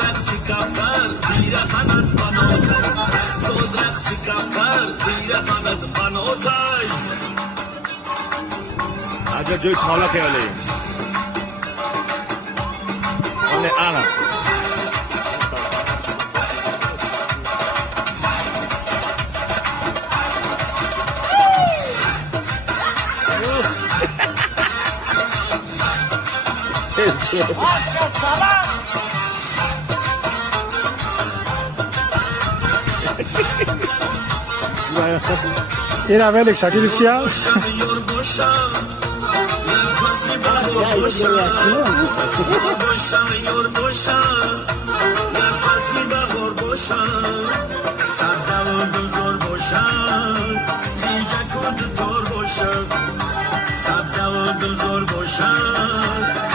رقصی کفتر پیرهنت بناتای احساد رقصی کفتر پیرهنت بناتای عجب جوی تالا خیالی آنه این همه لکشاکی بسیار سبز و دلزار باشد